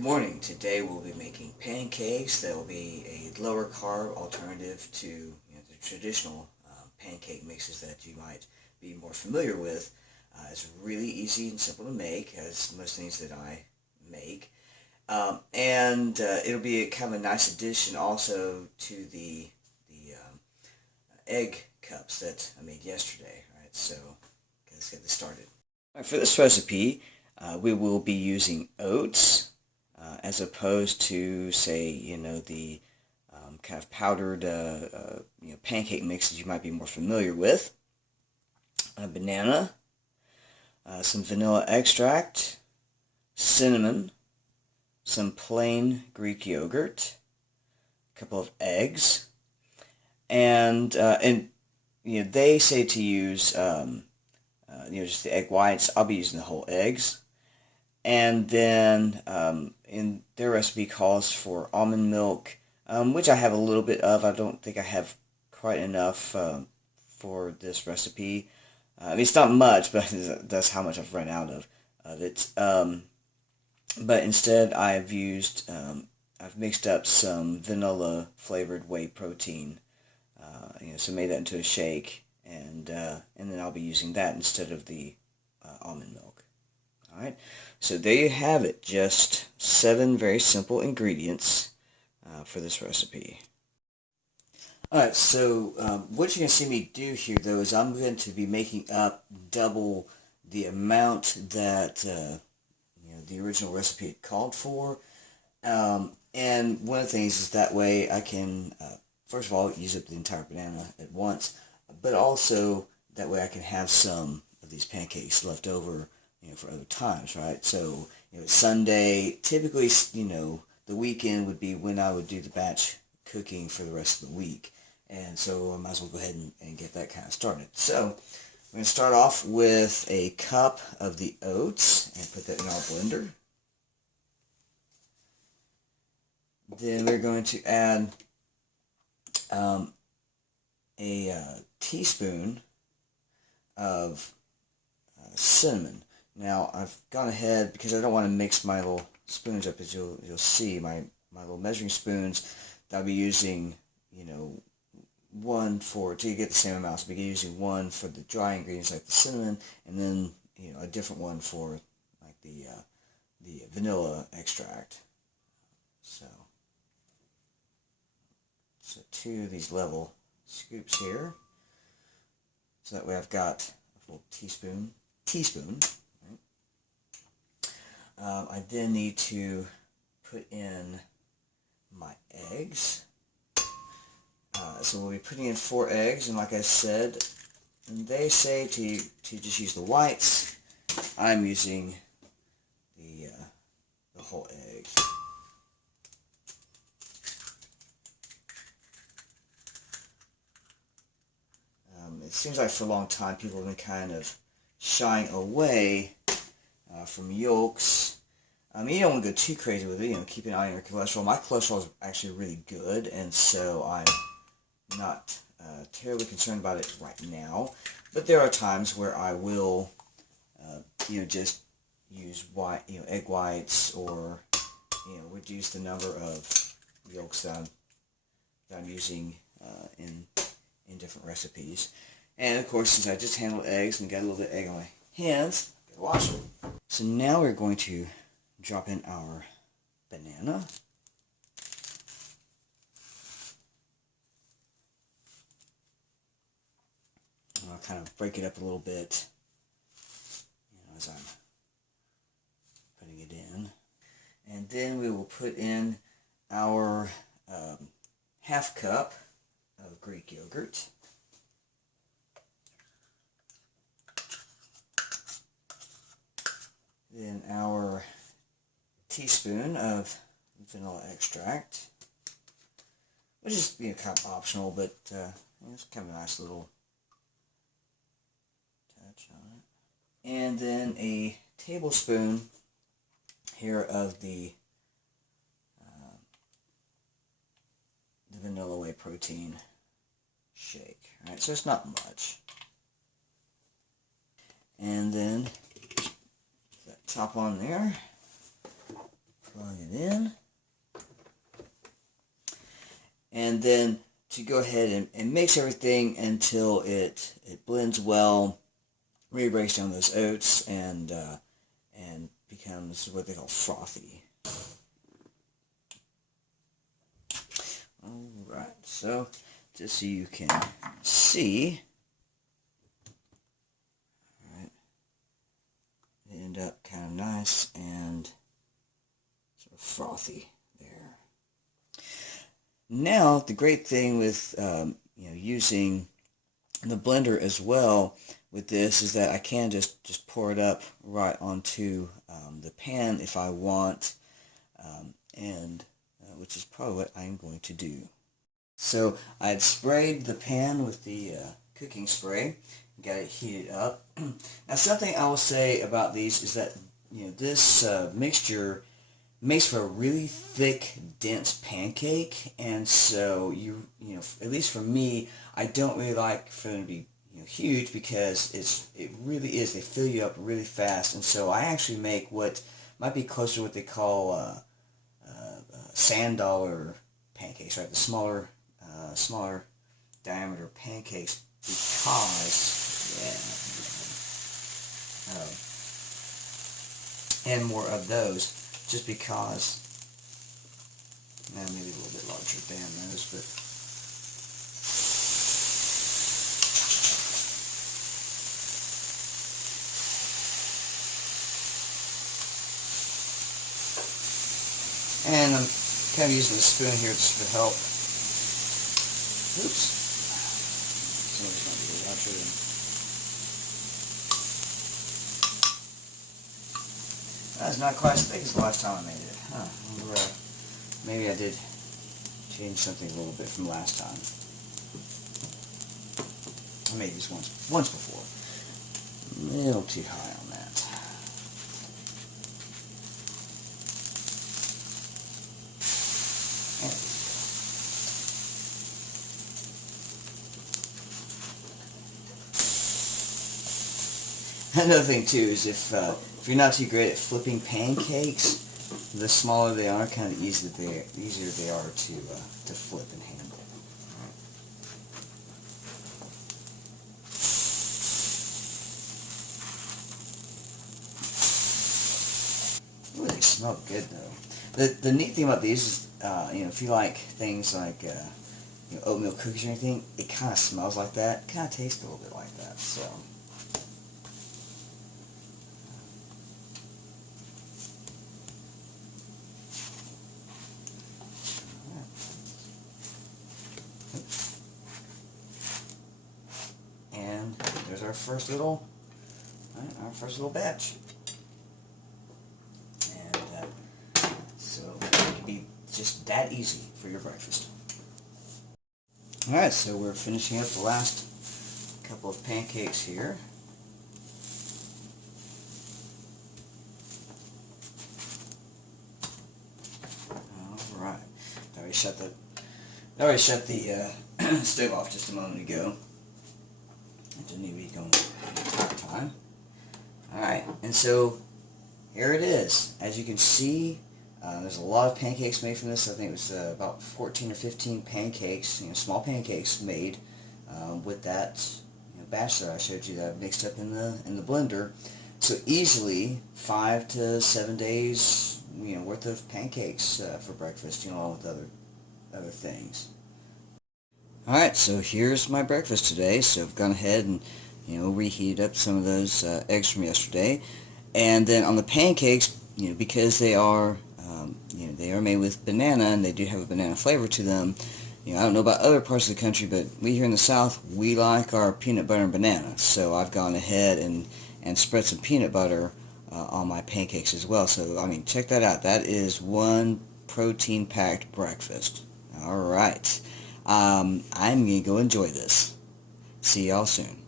Good morning. Today we'll be making pancakes that will be a lower carb alternative to the traditional pancake mixes that you might be more familiar with. It's really easy and simple to make, as most things that I make. And it'll be kind of a nice addition also to the egg cups that I made yesterday. All right, so let's get this started. All right, for this recipe, we will be using oats. As opposed to, say, the kind of powdered pancake mixes you might be more familiar with. A banana, some vanilla extract, cinnamon, some plain Greek yogurt, a couple of eggs, and they say to use just the egg whites. I'll be using the whole eggs. And then in their recipe calls for almond milk, which I have a little bit of. I don't think I have quite enough for this recipe. I mean, it's not much, but that's how much I've run out of it. But instead, I've mixed up some vanilla flavored whey protein. So made that into a shake, and then I'll be using that instead of the almond milk. Alright, so there you have it, just 7 very simple ingredients for this recipe. Alright, so what you're going to see me do here, though, is I'm going to be making up double the amount that the original recipe had called for. And one of the things is that way I can, first of all, use up the entire banana at once, but also that way I can have some of these pancakes left over for other times, right? So, Sunday, typically, the weekend would be when I would do the batch cooking for the rest of the week. And so I might as well go ahead and get that kind of started. So, we're going to start off with a cup of the oats and put that in our blender. Then we're going to add a teaspoon of cinnamon. Now, I've gone ahead, because I don't want to mix my little spoons up, as you'll see, my little measuring spoons, that I'll be using, one to get the same amount. So I'll be using one for the dry ingredients like the cinnamon, and then, a different one for like the vanilla extract. So 2 of these level scoops here. So that way I've got a full teaspoon. I then need to put in my eggs. So we'll be putting in 4 eggs, and like I said, they say to just use the whites. I'm using the whole egg. It seems like for a long time people have been kind of shying away from yolks. You don't want to go too crazy with it, keep an eye on your cholesterol. My cholesterol is actually really good, and so I'm not terribly concerned about it right now. But there are times where I will, just use egg whites, or, reduce the number of yolks that I'm using in different recipes. And of course, since I just handled eggs and got a little bit of egg on my hands, I'm gonna wash them. So now we're going to drop in our banana. I'll kind of break it up a little bit, as I'm putting it in. And then we will put in our half cup of Greek yogurt. Then our teaspoon of vanilla extract, which is kind of optional, but it's kind of a nice little touch on it. And then a tablespoon here of the vanilla whey protein shake. All right, so it's not much. And then that top on there, plug it it in. And then to go ahead and mix everything until it blends well, really breaks down those oats and becomes what they call frothy. Alright, so just so you can see, alright, it ended up kind of nice and sort of frothy there. Now, the great thing with using the blender as well with this is that I can just pour it up right onto the pan if I want, which is probably what I'm going to do. So I had sprayed the pan with the cooking spray, got it heated up. Now, something I will say about these is that this mixture makes for a really thick, dense pancake, and so at least for me, I don't really like for them to be huge, because it really is, they fill you up really fast. And so I actually make what might be closer to what they call sand dollar pancakes, right? The smaller diameter pancakes, because and more of those, just because maybe a little bit larger than those, but and I'm kind of using the spoon here just to help. Oops. Some of it's going to be larger than. That's not quite as thick as the last time I made it. Huh. Maybe I did change something a little bit from last time. I made this once before. A little too high on that. Another thing too is if you're not too great at flipping pancakes, the smaller they are, kind of easier they are to flip and handle. Ooh, they smell good though. The neat thing about these is, if you like things like oatmeal cookies or anything, it kind of smells like that. Kind of tastes a little bit like that. So. And there's our first little batch. And so it can be just that easy for your breakfast. Alright, so we're finishing up the last couple of pancakes here. Alright, I already shut the stove off just a moment ago. It didn't even be going the entire time. Alright, and so here it is. As you can see, there's a lot of pancakes made from this. I think it was about 14 or 15 pancakes, small pancakes made with that batch that I showed you that I mixed up in the blender. So easily 5 to 7 days, worth of pancakes for breakfast, along with other things. Alright, so here's my breakfast today. So I've gone ahead and reheated up some of those eggs from yesterday, and then on the pancakes, because they are made with banana, and they do have a banana flavor to them. I don't know about other parts of the country, but we here in the South, we like our peanut butter and banana. So I've gone ahead and spread some peanut butter on my pancakes as well. So check that out. That is one protein-packed breakfast. All right. I'm going to go enjoy this. See y'all soon.